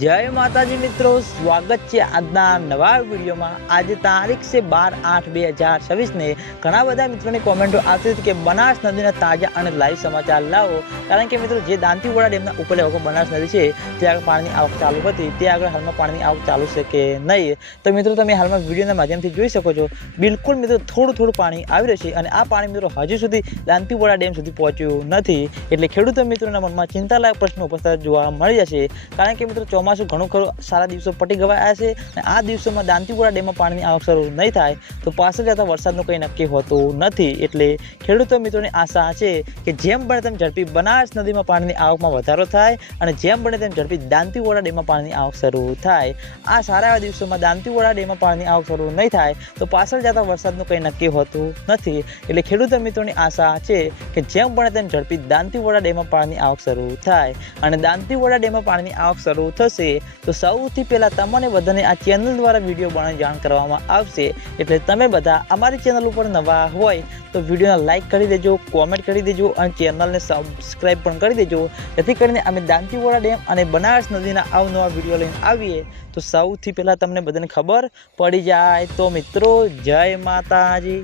जय माताजी मित्रों, स्वागत है आजना नवा वीडियो में। आज तारीख से 12/8/2026 ने घना बधा मित्रों ने कॉमेंटो आती थी कि बनास नदी ताजा और लाइव समाचार लावो, कारण के मित्रों जे दांतीवाड़ा डेमना उपरले वखत बनास नदी है त्या आगे पानी आवक चालू थी, त्या आगे हाल में पानी आवक चालू है कि नहीं। तो मित्रों तमे हाल में वीडियो माध्यम थी जोई शको छो, बिल्कुल मित्रों थोड़ું थोड़ું पानी આવી રહ્યું છે અને આ પાણી મિત્રો હજુ સુધી દાંતીવાડા ડેમ સુધી પહોંચ્યું નથી, એટલે ખેડૂતો મિત્રોના મનમાં ચિંતાલાયક પ્રશ્નો ઉપસ્થિત જોવા મળી જશે। કારણ કે મિત્રો ચોમાસું ઘણું ખરું સારા દિવસો પટી ગયા છે અને આ દિવસોમાં દાંતીવાડા ડેમમાં પાણીની આવક શરૂ નહીં થાય તો પાછળ જતા વરસાદનું કંઈ નક્કી હોતું નથી, એટલે ખેડૂતો મિત્રોની આશા છે કે જેમ બને તેમ ઝડપી બનાસ નદીમાં પાણીની આવકમાં વધારો થાય અને જેમ બને તેમ ઝડપી દાંતીવાડા ડેમમાં પાણીની આવક શરૂ થાય। આ સારા એવા દિવસોમાં દાંતીવાડા ડેમમાં પાણીની આવક શરૂ નહીં થાય તો પાછળ જતા વરસાદનું કંઈ નક્કી હોતું નથી, એટલે ખેડૂતો મિત્રોની આશા છે કે જેમ બને તેમ ઝડપી દાંતીવાડા ડેમમાં પાણીની આવક શરૂ થાય અને દાંતીવાડા ડેમમાં પાણીની આવક શરૂ થશે તો સૌથી પહેલા તમને બધાને આ ચેનલ દ્વારા વિડીયો બનાવી જાણ કરવામાં આવશે। એટલે તમે બધા અમારી ચેનલ ઉપર નવા હોય તો વિડીયોને લાઈક કરી દેજો, કોમેન્ટ કરી દેજો અને ચેનલને સબસ્ક્રાઈબ પણ કરી દેજો, જેથી કરીને અમે દાંતીવાડા ડેમ અને બનાસ નદીના અવનવા વિડીયો લઈને આવીએ તો સૌથી પહેલા તમને બધાને ખબર પડી જાય। તો મિત્રો જય માતાજી।